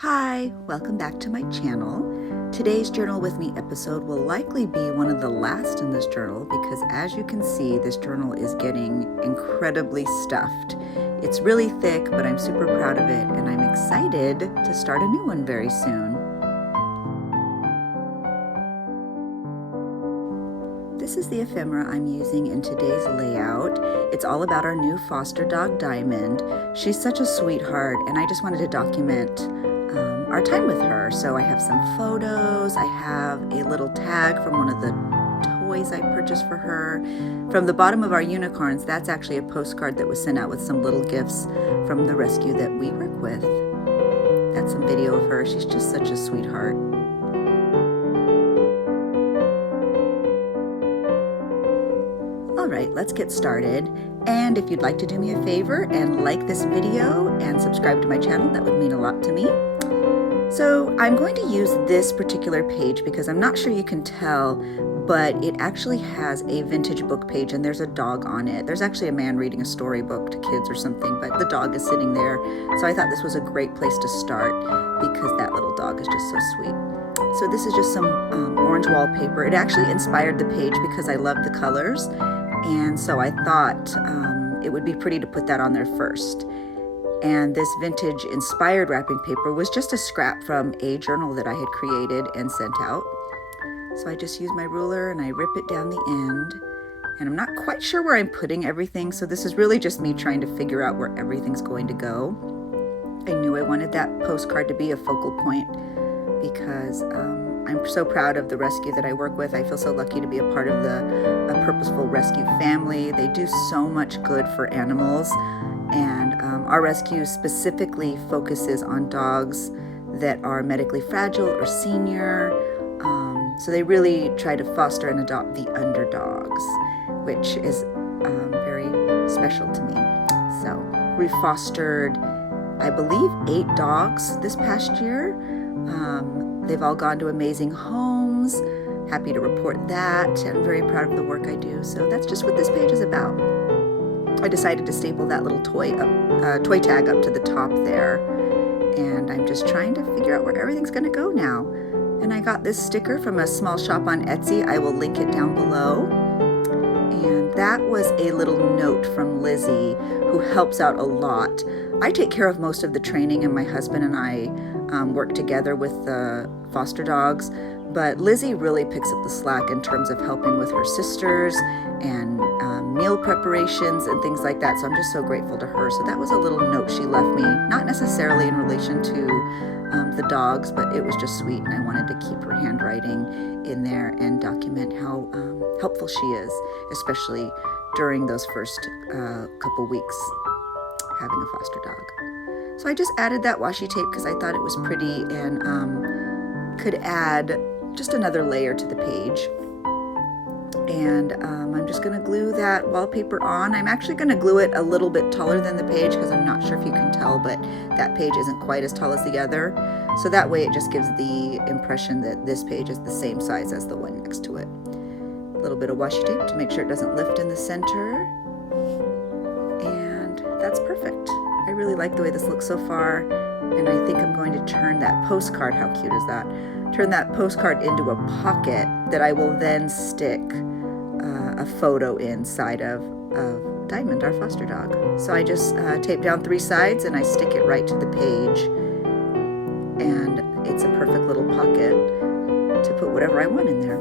Hi, welcome back to my channel. Today's Journal With Me episode will likely be one of the last in this journal because as you can see, this journal is getting incredibly stuffed. It's really thick, but I'm super proud of it and I'm excited to start a new one very soon. This is the ephemera I'm using in today's layout. It's all about our new foster dog, Diamond. She's such a sweetheart and I just wanted to document our time with her. So I have some photos, I have a little tag from one of the toys I purchased for her. From the bottom of our unicorns, that's actually a postcard that was sent out with some little gifts from the rescue that we work with. That's some video of her. She's just such a sweetheart. All right, let's get started. And if you'd like to do me a favor and like this video and subscribe to my channel, that would mean a lot to me. So I'm going to use this particular page because I'm not sure you can tell, but it actually has a vintage book page and there's a dog on it. There's actually a man reading a storybook to kids or something, but the dog is sitting there. So I thought this was a great place to start because that little dog is just so sweet. So this is just some orange wallpaper. It actually inspired the page because I love the colors. And so I thought it would be pretty to put that on there first. And this vintage inspired wrapping paper was just a scrap from a journal that I had created and sent out. So I just use my ruler and I rip it down the end. And I'm not quite sure where I'm putting everything. So this is really just me trying to figure out where everything's going to go. I knew I wanted that postcard to be a focal point because I'm so proud of the rescue that I work with. I feel so lucky to be a part of a purposeful rescue family. They do so much good for animals. And our rescue specifically focuses on dogs that are medically fragile or senior. So they really try to foster and adopt the underdogs, which is very special to me. So we fostered, I believe, 8 dogs this past year. They've all gone to amazing homes. Happy to report that. I'm very proud of the work I do. So that's just what this page is about. I decided to staple that little toy tag up to the top there. And I'm just trying to figure out where everything's going to go now. And I got this sticker from a small shop on Etsy. I will link it down below. And that was a little note from Lizzie, who helps out a lot. I take care of most of the training, and my husband and I work together with the foster dogs. But Lizzie really picks up the slack in terms of helping with her sisters and meal preparations and things like that. So I'm just so grateful to her. So that was a little note she left me, not necessarily in relation to the dogs, but it was just sweet. And I wanted to keep her handwriting in there and document how helpful she is, especially during those first couple weeks having a foster dog. So I just added that washi tape because I thought it was pretty and could add just another layer to the page. And I'm just going to glue that wallpaper on. I'm actually going to glue it a little bit taller than the page because I'm not sure if you can tell, but that page isn't quite as tall as the other. So that way it just gives the impression that this page is the same size as the one next to it. A little bit of washi tape to make sure it doesn't lift in the center. And that's perfect. I really like the way this looks so far. And I think I'm going to turn that postcard, how cute is that? Turn that postcard into a pocket that I will then stick a photo inside of Diamond, our foster dog. So I just tape down 3 sides and I stick it right to the page. And it's a perfect little pocket to put whatever I want in there.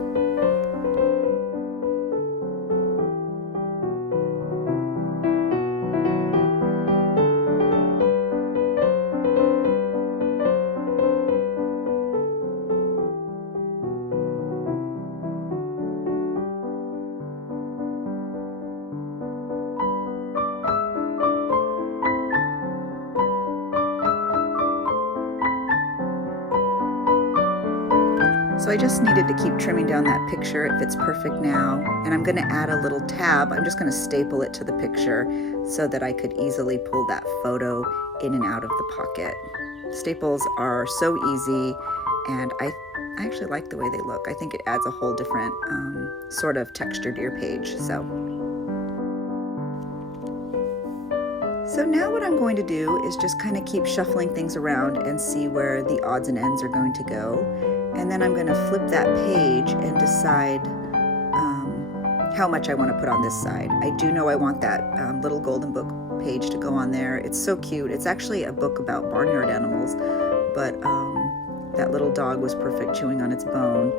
So I just needed to keep trimming down that picture. It fits perfect now. And I'm going to add a little tab. I'm just going to staple it to the picture so that I could easily pull that photo in and out of the pocket. Staples are so easy, and I actually like the way they look. I think it adds a whole different sort of texture to your page. So So now what I'm going to do is just kind of keep shuffling things around and see where the odds and ends are going to go. And then I'm going to flip that page and decide how much I want to put on this side. I do know I want that little golden book page to go on there. It's so cute. It's actually a book about barnyard animals, but that little dog was perfect chewing on its bone.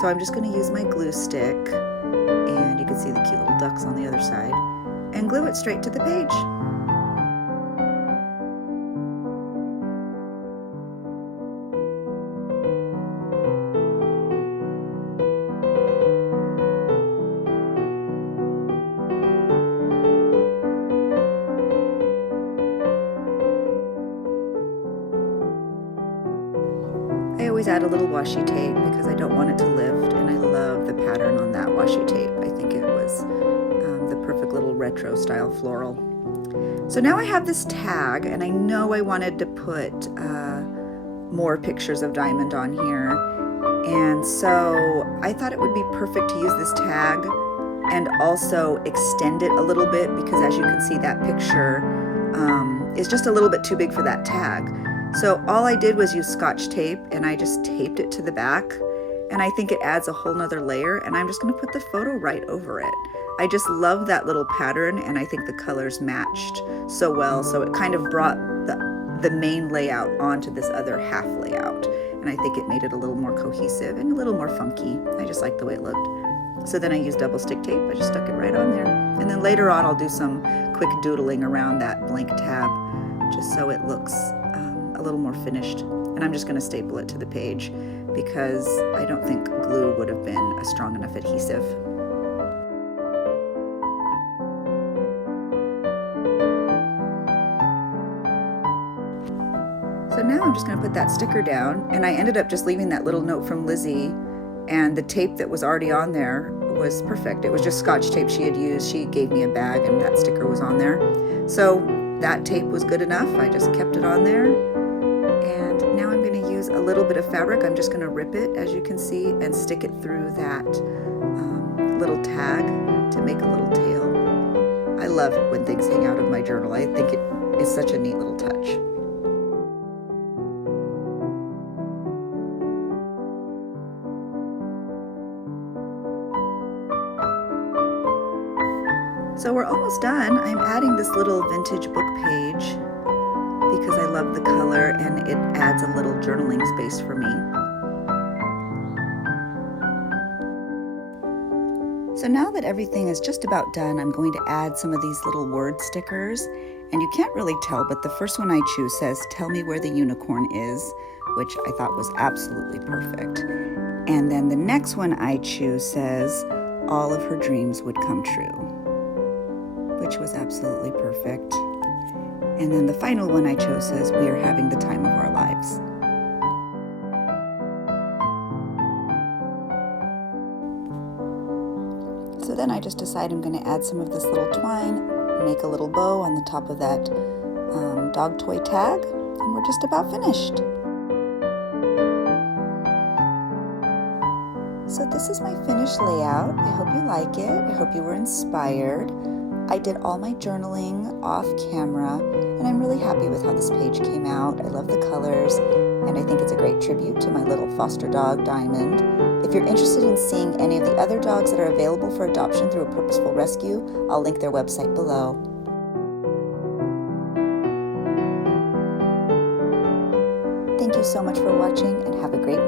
So I'm just going to use my glue stick, and you can see the cute little ducks on the other side, and glue it straight to the page. I always add a little washi tape because I don't want it to lift, and I love the pattern on that washi tape. I think it was the perfect little retro style floral. So now I have this tag, and I know I wanted to put more pictures of Diamond on here, and so I thought it would be perfect to use this tag and also extend it a little bit, because as you can see, that picture is just a little bit too big for that tag. So all I did was use Scotch tape, and I just taped it to the back, and I think it adds a whole nother layer, and I'm just going to put the photo right over it. I just love that little pattern, and I think the colors matched so well, so it kind of brought the main layout onto this other half layout, and I think it made it a little more cohesive and a little more funky. I just like the way it looked. So then I used double stick tape. I just stuck it right on there, and then later on I'll do some quick doodling around that blank tab just so it looks a little more finished. And I'm just going to staple it to the page because I don't think glue would have been a strong enough adhesive. So now I'm just going to put that sticker down, and I ended up just leaving that little note from Lizzie, and the tape that was already on there was perfect. It was just Scotch tape she had used. She gave me a bag and that sticker was on there. So that tape was good enough. I just kept it on there. And now I'm going to use a little bit of fabric. I'm just going to rip it, as you can see, and stick it through that little tag to make a little tail. I love when things hang out of my journal. I think it is such a neat little touch. So we're almost done. I'm adding this little vintage book page because I love the color and it adds a little journaling space for me. So now that everything is just about done, I'm going to add some of these little word stickers. And you can't really tell, but the first one I choose says, "Tell me where the unicorn is," which I thought was absolutely perfect. And then the next one I choose says, "All of her dreams would come true," which was absolutely perfect. And then the final one I chose says, "We are having the time of our lives." So then I just decide I'm going to add some of this little twine, make a little bow on the top of that dog toy tag, and we're just about finished. So this is my finished layout. I hope you like it. I hope you were inspired. I did all my journaling off camera, and I'm really happy with how this page came out. I love the colors, and I think it's a great tribute to my little foster dog, Diamond. If you're interested in seeing any of the other dogs that are available for adoption through a purposeful rescue, I'll link their website below. Thank you so much for watching, and have a great